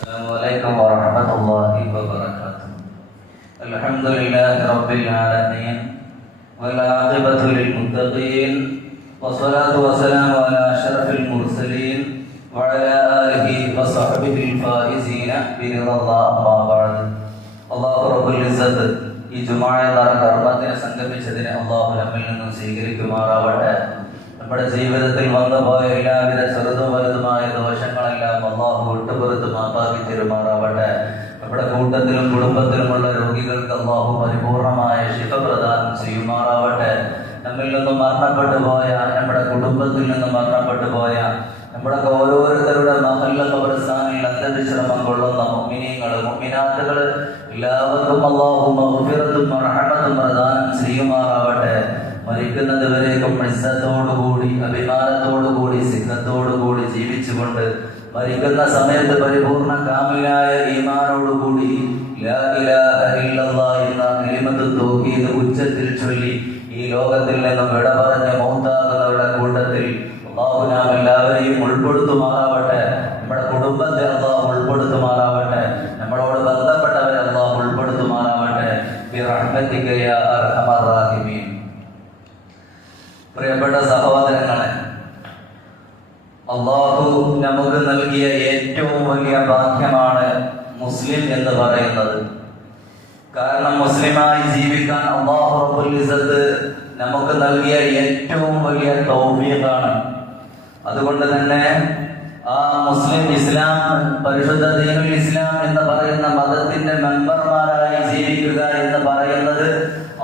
السلام عليكم ورحمة الله وبركاته الحمد لله رب العالمين والعاقبة للمتقين والصلاة والسلام على أشرف المرسلين وعلى آله وصحبه الفائزين برضا الله أما بعد അള്ളാഹു റബ്ബുൽ ഇസ്സത്ത് ഈ ജുമാഅ കർമ്മത്തിന് സംഗമിച്ചതിനെ അള്ളാഹു നമ്മിൽ നിന്നും സ്വീകരിക്കുമാറാവട്ടെ നമ്മുടെ ജീവിതത്തിൽ വന്നുപോയ എല്ലാവിധ ചെറുതും വലുതുമായ ദോഷങ്ങളെല്ലാം അള്ളാഹു വിട്ടുപുറത്ത് മാപ്പാക്കി തരുമാറാവട്ടെ. നമ്മുടെ കൂട്ടത്തിലും കുടുംബത്തിലുമുള്ള രോഗികൾക്ക് അള്ളാഹു പരിപൂർണമായ ശിഫ പ്രദാനം ചെയ്യുമാറാവട്ടെ. നമ്മിൽ നിന്നും മരണപ്പെട്ടു പോയ നമ്മുടെ കുടുംബത്തിൽ നിന്നും മരണപ്പെട്ടു പോയ നമ്മുടെ ഓരോരുത്തരുടെ മഹല്ല കബർസ്ഥാനിൽ അന്ത്യവിശ്രമം കൊള്ളുന്ന മുഅ്മിനീങ്ങൾ മുഅ്മിനാത്തുകൾ എല്ലാവർക്കും അള്ളാഹു മഹുബിറത്തും പ്രദാനം ചെയ്യുമാറാവട്ടെ. മരിക്കുന്നത് വരേക്കും മത്സരത്തോടുകൂടി അഭിമാനത്തോടുകൂടി സിംഹത്തോടുകൂടി ജീവിച്ചുകൊണ്ട് മരിക്കുന്ന സമയത്ത് പരിപൂർണ കാമിലായ ഈമാനോടുകൂടി എന്ന ഉച്ചത്തിൽ ചൊല്ലി ഈ ലോകത്തിൽ നിന്നും മുസ്ലിം എന്ന് പറയുന്നത്. കാരണം മുസ്ലിമായി ജീവിക്കാൻ അള്ളാഹു റബ്ബുൽ നമുക്ക് നൽകിയ ഏറ്റവും വലിയ തൗഫീഖാണ്. അതുകൊണ്ട് തന്നെ ആ മുസ്ലിം ഇസ്ലാം പരിശുദ്ധ ദീനുൽ ഇസ്ലാം എന്ന് പറയുന്ന മതത്തിന്റെ മെമ്പർമാരായി ജീവിക്കുക എന്ന് പറയുന്നത്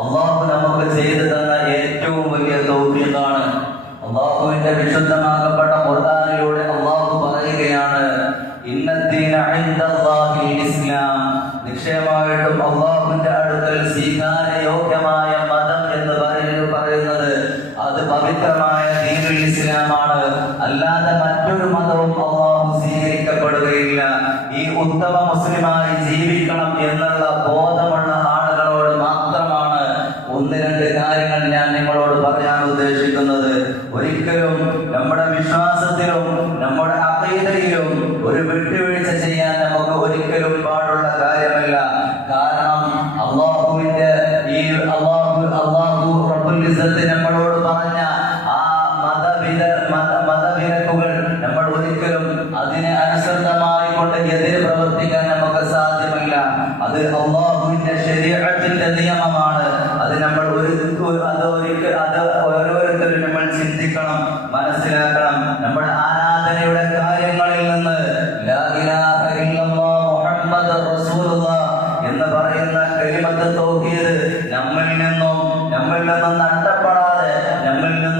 അള്ളാഹു നമുക്ക് ചെയ്തു തന്ന ഏറ്റവും വലിയ തൗഫീഖാണ്. അള്ളാഹുവിന്റെ വിശുദ്ധമാക്കപ്പെട്ട ഖുർആനിലൂടെ അള്ളാഹു പറയുകയാണ് ഇൻദല്ലാഹിൽ ഇസ്ലാം നിക്ഷേപമായിട്ടും അള്ളാഹുവിന്റെ അടുക്കൽ സ്വീകാര്യോഗ്യമായ മതം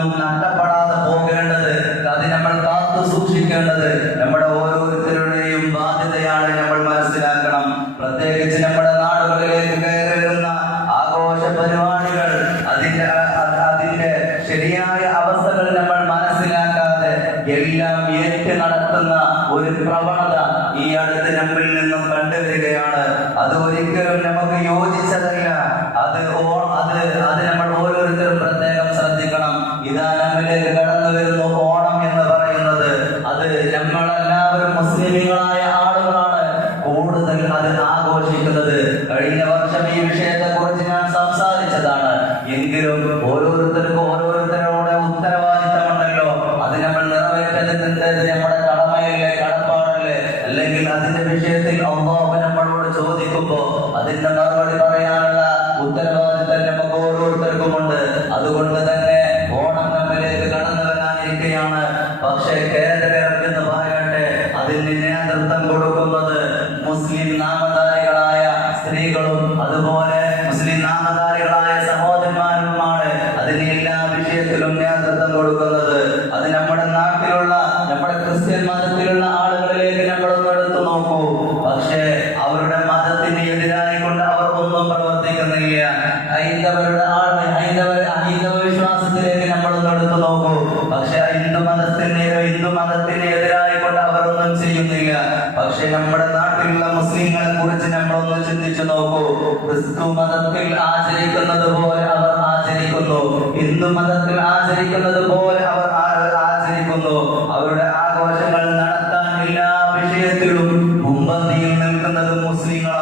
നിന്നും നഷ്ടപ്പെടാതെ പോകേണ്ടത് അത് നമ്മൾ കാത്തു സൂക്ഷിക്കേണ്ടത് നമ്മുടെ ഓരോരുത്തരുടെയും ബാധ്യതയാണ് നമ്മൾ മനസ്സിലാക്കണം. പ്രത്യേകിച്ച് നമ്മുടെ നാടുകളിലേക്ക് കയറി വരുന്ന ആഘോഷ പരിപാടികൾ അതിന്റെ അതിന്റെ ശരിയായ അവസ്ഥകൾ നമ്മൾ മനസ്സിലാക്കാതെ എല്ലാം ഏറ്റു നടത്തുന്ന ഒരു പ്രവണത ഈ അടുത്ത് നമ്മിൽ നിന്നും കണ്ടുവരികയാണ്. അത് ഒരിക്കലും നമുക്ക് യോജിച്ചതല്ല. അത് ഓ- അത് അത് ചോദിക്കുമ്പോ അതിന്റെ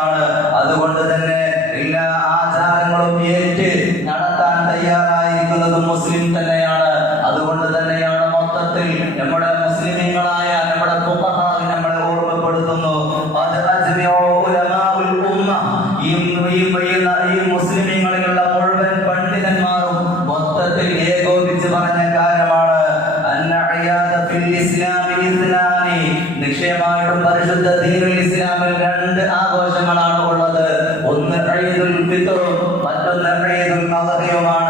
ആവശ്യമാണ് അതുകൊണ്ട് തന്നെ എല്ലാ ആചാരങ്ങളും ഏറ്റ് നടത്താൻ തയ്യാറായിരിക്കുന്നതും മുസ്ലിം തന്നെ ഈദുൽ ഫിത്തറും മറ്റൊന്ന് ഈദുൽ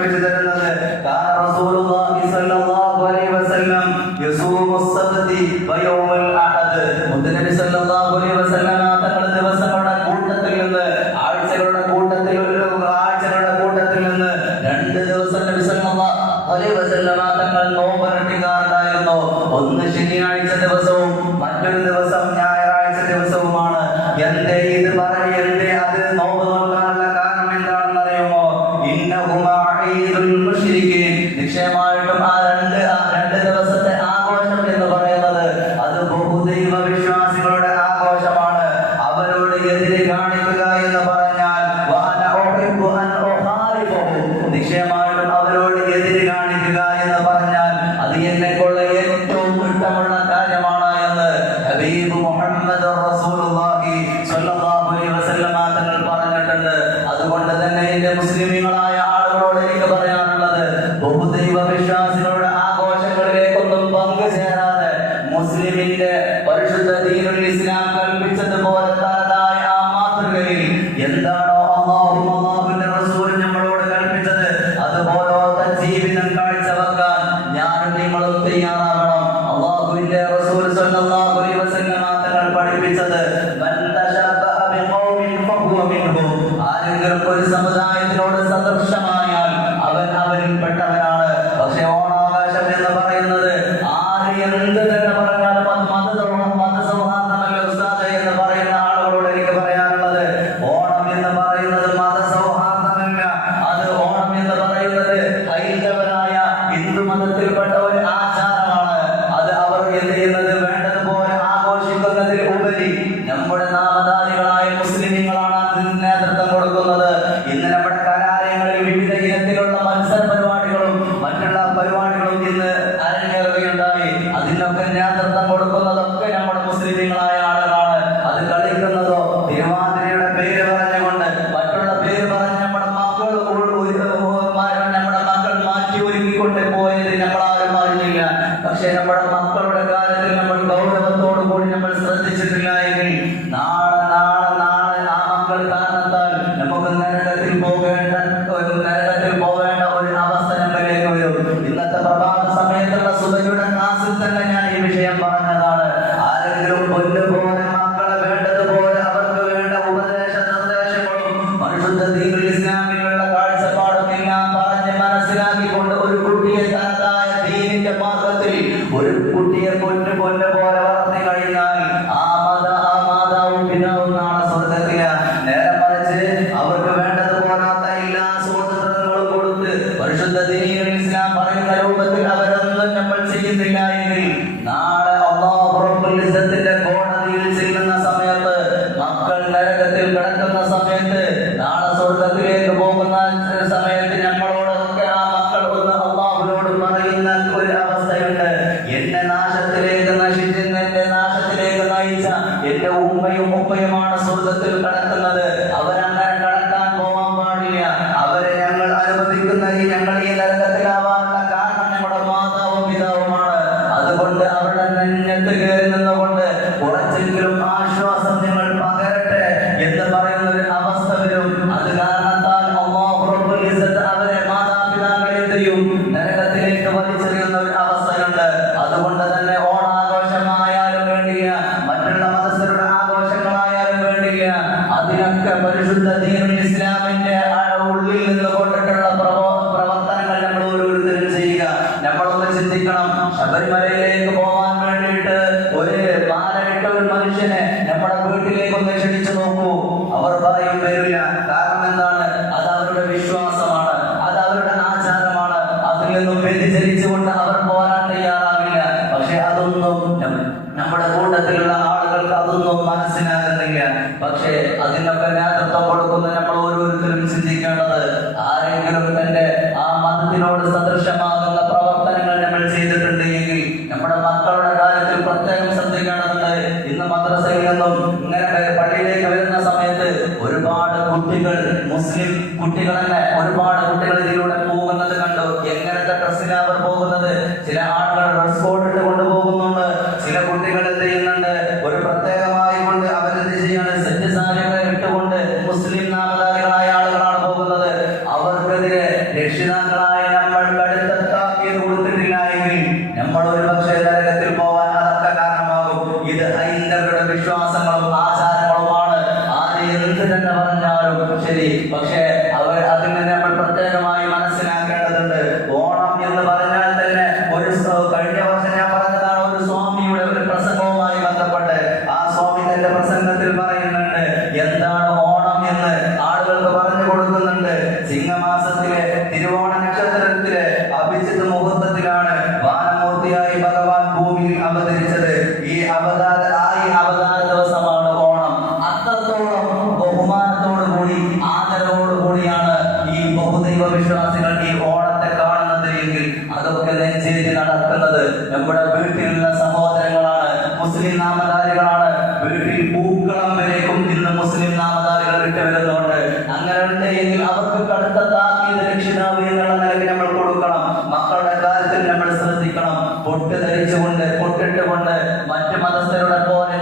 বেঁচে যাবেন من المشرق ദൈവവിശ്വാസികളുടെ ആഘോഷങ്ങളിലേക്കൊന്നും പങ്കുചേരാതെ മുസ്ലിമിന്റെ പരിശുദ്ധ ദീനുൽ ഇസ്ലാം കൽപ്പിച്ചതുപോലെ തനതായ ആ മാതൃകയിൽ എന്താണോ അള്ളാഹും അള്ളാഹുവിന്റെ റസൂൽ നമ്മളോട് കൽപ്പിച്ചത് അതുപോലെ ജീവിതം കാഴ്ചവെക്കാൻ ഞാനും നിങ്ങളും തയ്യാറാകണം. അള്ളാഹുവിന്റെ റസൂൽ സല്ലല്ലാഹു അലൈഹി വസല്ലം തങ്ങൾ പഠിപ്പിച്ചത് ആരെങ്കിലും ഒരു സമുദായത്തിനോട് സദൃശമായാൽ അവൻ അവരിൽ പെട്ടവനാണ് ഇസ്ലാം പറയുന്ന രൂപത്തിൽ അവരൊന്നും നമ്മൾ ചെയ്യുന്നില്ല എങ്കിൽ നാളെ അള്ളാഹു റബ്ബുൽ ഇസ്സത്തിന്റെ കോടതി ചിന്തിക്കണം. ശബരിമലയിലേക്ക് പോകാൻ വേണ്ടിയിട്ട് ഒരു പാലയിട്ട ഒരു മനുഷ്യനെ നമ്മുടെ വീട്ടിലേക്കൊന്ന് ക്ഷണിച്ചു നോക്കും. ಉಳಿತಕ್ಕಂಥ പൊട്ട് ധരിച്ചുകൊണ്ട് പൊട്ടിട്ടുകൊണ്ട് മറ്റു മതസ്ഥരുടെ പോലെ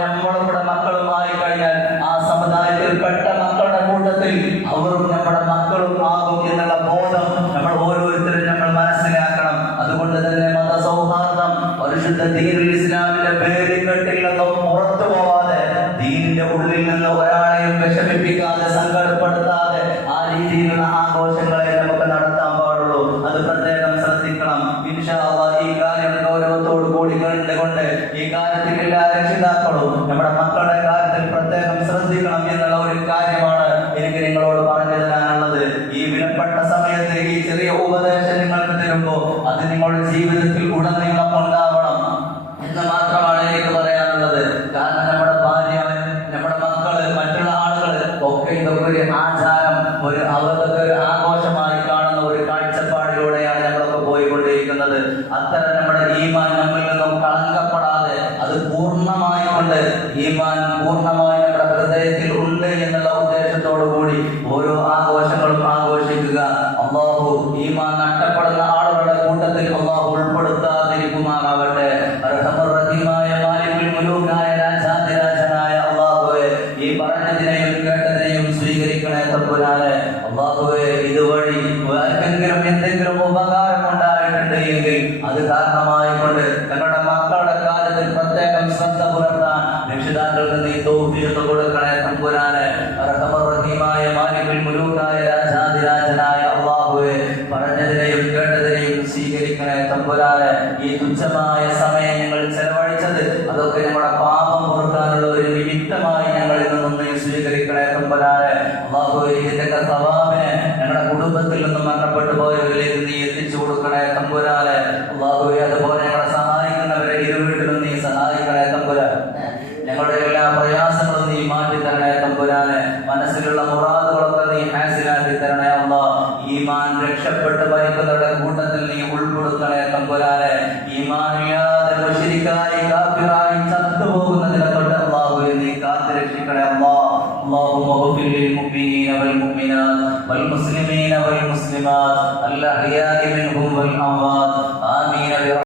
ഈ കാലം ഗൗരവത്തോടു കൂടി തന്നെ നമ്മുടെ ഈമാൻ നമ്മിൽ നിന്നും കളങ്കപ്പെടാതെ അത് പൂർണമായി കൊണ്ട് ഈമാൻ പൂർണമായി നമ്മുടെ ഹൃദയത്തിൽ காரணமாகிக் கொண்டு தன்னோட